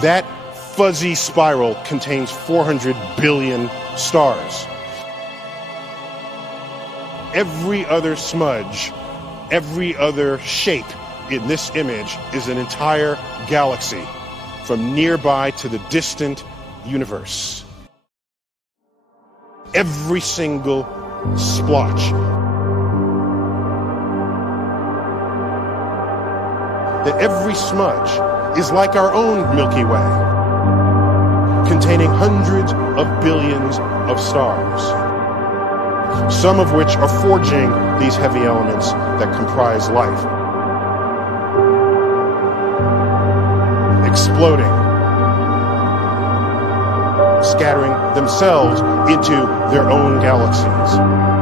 That fuzzy spiral contains 400 billion stars. Every other smudge, every other shape in this image is an entire galaxy, from nearby to the distant universe. Every single splotch. That every smudge is like our own Milky Way, containing hundreds of billions of stars, some of which are forging these heavy elements that comprise life, exploding, scattering themselves into their own galaxies.